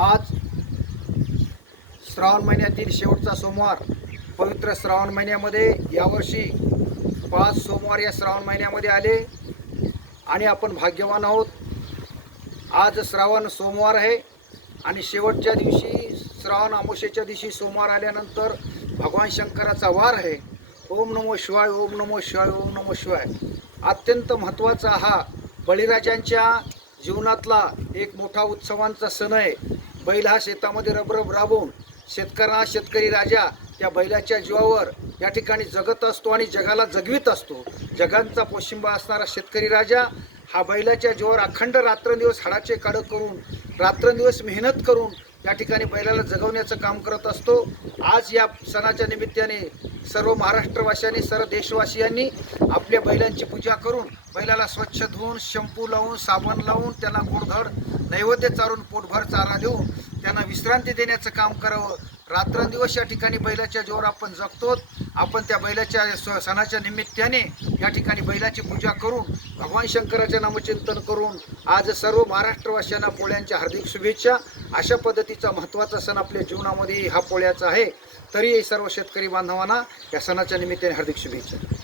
आज श्रावण महिन्यातील शेवटचा सोमवार पवित्र श्रावण महिन्यामध्ये यावर्षी पाच सोमवार या श्रावण महिन्यामध्ये आले आणि आपण भाग्यवान आहोत. आज श्रावण सोमवार आहे आणि शेवटच्या दिवशी श्रावण अमावस्येच्या दिवशी सोमवार आल्यानंतर भगवान शंकराचा वार आहे. ओम नमो शिवाय ओम नमो शिवाय ओम नमो शिवाय. अत्यंत महत्त्वाचा हा बळीराजांच्या जीवनातला एक मोठा उत्सवांचा सण आहे. बैल हा शेतामध्ये रबरब राबवून शेतकऱ्यांना शेतकरी राजा त्या बैलाच्या जीवावर या ठिकाणी जगत असतो आणि जगाला जगवीत असतो. जगांचा पोशिंबा असणारा शेतकरी राजा हा बैलाच्या जीवावर अखंड रात्रंदिवस हाडाचे काडं करून रात्रंदिवस मेहनत करून या ठिकाणी बैलाला जगवण्याचं काम करत असतो. आज या सणाच्या निमित्ताने सर्व महाराष्ट्रवासियांनी सर्व देशवासियांनी आपल्या बैलांची पूजा करून बैलाला स्वच्छ धुवून शंपू लावून साबण लावून त्यांना गोडधड नैवेद्य चारून पोटभर चारा देऊन त्यांना विश्रांती देण्याचं काम करावं. रात्रंदिवस या ठिकाणी बैलाच्या जोर आपण जगतो. आपण त्या बैलाच्या स- सणाच्या निमित्ताने या ठिकाणी बैलाची पूजा करून भगवान शंकराचे नामचिंतन करून आज सर्व महाराष्ट्रवासियांना पोळ्यांच्या हार्दिक शुभेच्छा. अशा पद्धतीचा महत्त्वाचा सण आपल्या जीवनामध्ये हा पोळ्याचा आहे. तरी सर्व शेतकरी बांधवांना या सणाच्या निमित्ताने हार्दिक शुभेच्छा.